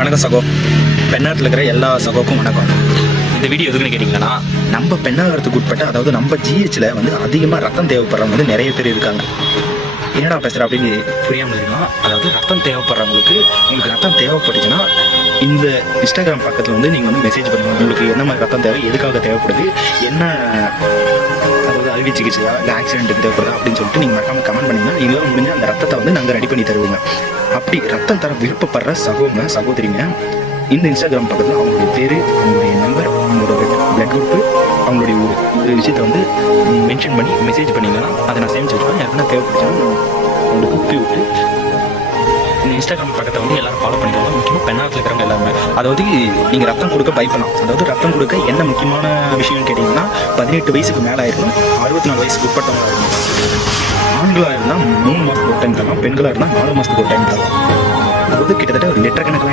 வணக்கம் சகோ. பெண்ணாட்டில் இருக்கிற எல்லா சகோக்கும் வணக்கம். இந்த வீடியோ எதுக்குன்னு கேட்டிங்கன்னா, நம்ம பெண்ணாகிறதுக்கு உட்பட்ட, அதாவது நம்ம ஜிஹெச்சில் வந்து அதிகமாக ரத்தம் தேவைப்படுறவங்க வந்து நிறைய பேர் இருக்காங்க. என்னடா பேசுகிற அப்படின்னு புரியாமல் இருக்கலாம். அதாவது ரத்தம் தேவைப்படுறவங்களுக்கு, உங்களுக்கு ரத்தம் தேவைப்பட்டுச்சுன்னா இந்த இன்ஸ்டாகிராம் பக்கத்தில் வந்து நீங்கள் வந்து மெசேஜ் பண்ணுங்கள். உங்களுக்கு என்ன மாதிரி ரத்தம் தேவை, எதுக்காக தேவைப்படுது, என்ன அதாவது அறுவை சிகிச்சையா இல்லை ஆக்சிடென்ட்டுக்கு தேவைப்படுதா அப்படின்னு சொல்லிட்டு நீங்கள் மறக்காமல் கமெண்ட் பண்ணிங்கன்னா நீங்களும் முடிஞ்ச அந்த ரத்தத்தை வந்து நாங்கள் ரெடி பண்ணி தருவோங்க. அப்படி ரத்தம் தர விருப்பப்படுற சகோதரிங்க இந்த இன்ஸ்டாகிராம் பக்கத்தில் அவங்களுடைய பேர், அவங்களுடைய நம்பர், அவங்களோட பிளட் குரூப்பு, அவங்களுடைய ஒரு விஷயத்தை வந்து மென்ஷன் பண்ணி மெசேஜ் பண்ணிங்கன்னா அதை நான் சேமிச்சு வச்சுப்பேன். யாருன்னா தேவைப்படுச்சுன்னா அவங்களுக்கு கூப்பி விட்டு இந்த இன்ஸ்டாகிராம் பக்கத்தை வந்து எல்லாரும் ஃபாலோ பண்ணிக்கலாம். முக்கியமாக பெண்ணாட்டில் இருக்கிறவங்க எல்லாருமே. அதாவது நீங்கள் ரத்தம் கொடுக்க பயப்படலாம். அதாவது ரத்தம் கொடுக்க என்ன முக்கியமான விஷயம்னு கேட்டிங்கன்னா, 18 வயசுக்கு மேலே ஆயிருக்கும், 64 வயசுக்கு உட்பட்டவங்களாக இருக்கும். ஆண்களாக இருந்தால் 3 மாதத்துக்கு ஒரு டைம் தரலாம், பெண்களாக இருந்தால் 4 மாதத்துக்கு ஒரு டைம் தரலாம். அதாவது கிட்டத்தட்ட ஒரு லிட்டர் கணக்கில்